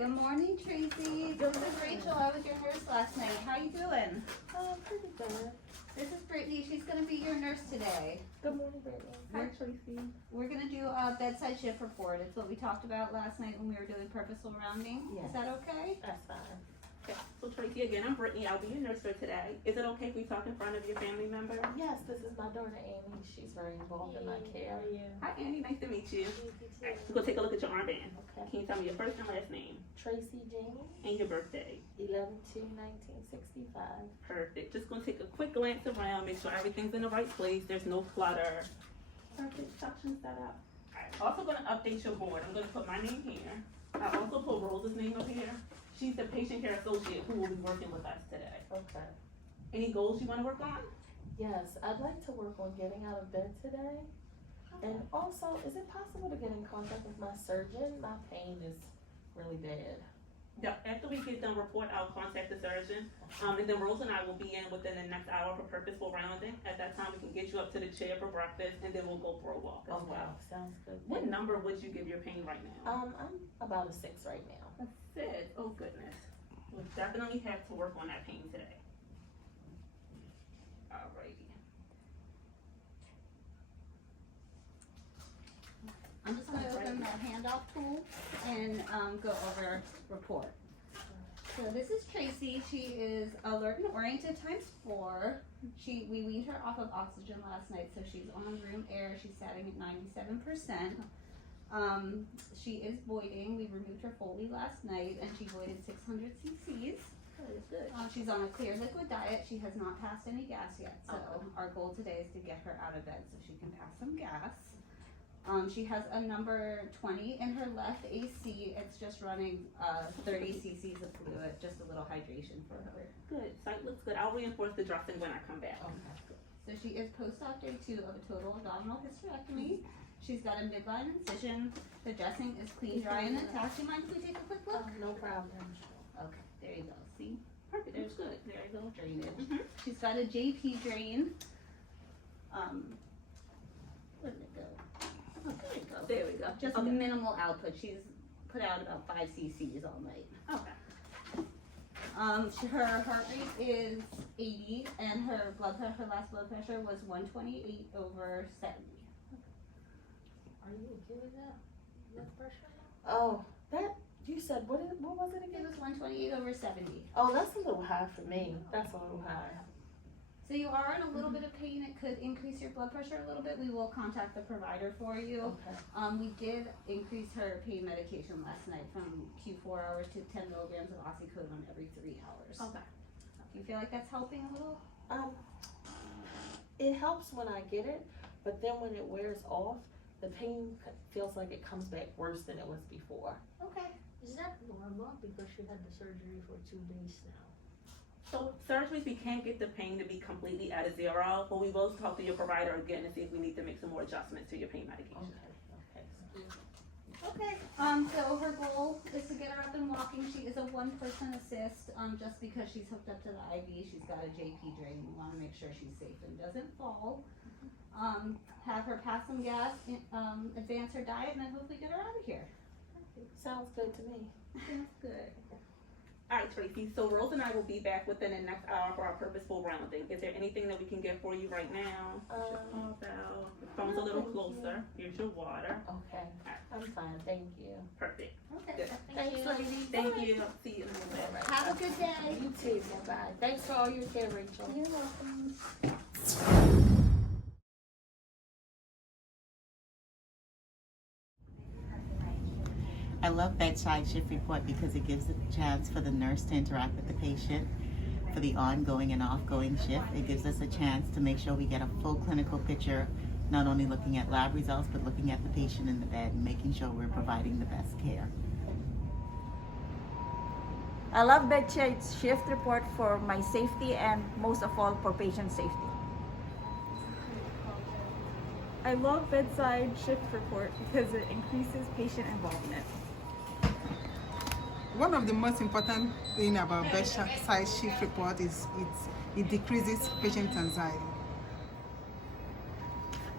Good morning, Tracy. This is Rachel. I was your nurse last night. How you doing? Pretty good. This is Brittany. She's gonna be your nurse today. Good morning, Brittany. Hi, Tracy. We're gonna do a bedside shift report. It's what we talked about last night when we were doing purposeful rounding. Yes. Is that okay? That's fine. Okay, so Tracy, again, I'm Brittany. I'll be your nurse for today. Is it okay if we talk in front of your family member? Yes, this is my daughter Amy. She's very involved in my care. Hi, Annie. Nice to meet you. Alright, so go take a look at your armband. Okay. Can you tell me your first and last name Tracy Jean, and your birthday? 11/2/1965. Perfect. Just gonna take a quick glance around, make sure everything's in the right place. There's no clutter. Perfect. Suction set up. Alright, also gonna update your board. I'm gonna put my name here. I also put Rose's name up here. She's the patient care associate who will be working with us today. Okay. Any goals you wanna work on? Yes, I'd like to work on getting out of bed today. And also, is it possible to get in contact with my surgeon? My pain is really bad. Yeah, after we get done report, I'll contact the surgeon. And then Rose and I will be in within the next hour for purposeful rounding. At that time, we can get you up to the chair for breakfast, and then we'll go for a walk as well. Sounds good. What number would you give your pain right now? I'm about a 6 right now. A 6. Oh goodness. We'll definitely have to work on that pain today. Alrighty. I'm just gonna open the handoff tool and go over report. So this is Tracy. She is alert and oriented ×4. We weaned her off of oxygen last night, so she's on room air. She's sitting at 97%. She is voiding. We removed her Foley last night, and she voided 600 cc's. Good. She's on a clear liquid diet. She has not passed any gas yet, so our goal today is to get her out of bed so she can pass some gas. She has a number 20 in her left AC. It's just running 30 cc's of fluid, just a little hydration for her. Good. Site looks good. I'll reinforce the dressing when I come back. So she is post-op day 2 of a total abdominal hysterectomy. She's got a midline incision. The dressing is clean, dry, and intact. Do you mind if we take a quick look? No problem. Okay, there you go. See? Perfect. There's good. There you go. Drainage. Mhm. She's got a JP drain. Where did it go? Oh, there you go. There we go. Just Okay. minimal output. She's put out about 5 cc's all night. Okay. Her heart rate is 80, and her last blood pressure was 128/70. Are you okay with that? Blood pressure? Oh, that, you said, what was it It again? was 128/70. Oh, that's a little high for me. That's a little high. So you are in a little bit of pain. It could increase your blood pressure a little bit. We will contact the provider for you. Okay. We did increase her pain medication last night from Q4 hours to 10 milligrams of oxycodone every 3 hours. Okay. Do you feel like that's helping a little? It helps when I get it, but then when it wears off, the pain feels like it comes back worse than it was before. Okay. Is that normal? Because she had the surgery for 2 days now. So surgeries, we can't get the pain to be completely at a 0, but we will talk to your provider again and see if we need to make some more adjustments to your pain medication. Okay. So her goal is to get her up and walking. She is a 1-person assist. Just because she's hooked up to the IV, she's got a JP drain. We want to make sure she's safe and doesn't fall. Have her pass some gas, advance her diet, and then hopefully get her out of here. Sounds good to me. Sounds good. All right, Tracy, so Rose and I will be back within the next hour for our purposeful rounding. Is there anything that we can get for you right now? The phone's a little closer. Here's your water. Okay. I'm fine, thank you. Perfect. Okay. Good. Thanks, lady. Thank you. I'll see you in a little bit. Have a good day. You too, bye-bye. Thanks for all your care, Rachel. You're welcome. I love bedside shift report because it gives a chance for the nurse to interact with the patient for the ongoing and offgoing shift. It gives us a chance to make sure we get a full clinical picture, not only looking at lab results, but looking at the patient in the bed and making sure we're providing the best care. I love Bedside's shift report for my safety and most of all for patient safety. I love Bedside shift report because it increases patient involvement. One of the most important thing about bedside shift report is it decreases patient anxiety.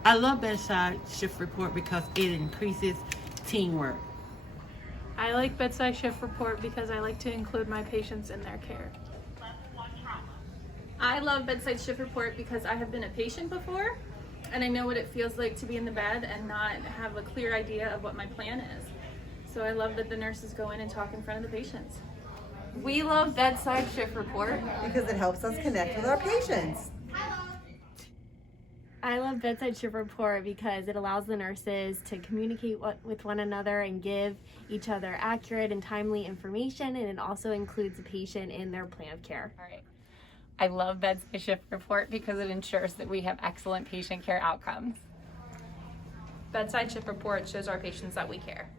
I love Bedside shift report because it increases teamwork. I like Bedside Shift Report because I like to include my patients in their care. I love Bedside Shift Report because I have been a patient before and I know what it feels like to be in the bed and not have a clear idea of what my plan is. So I love that the nurses go in and talk in front of the patients. We love Bedside Shift Report because it helps us connect with our patients. I love Bedside Shift Report because it allows the nurses to communicate with one another and give each other accurate and timely information, and it also includes the patient in their plan of care. All right. I love Bedside Shift Report because it ensures that we have excellent patient care outcomes. Bedside Shift Report shows our patients that we care.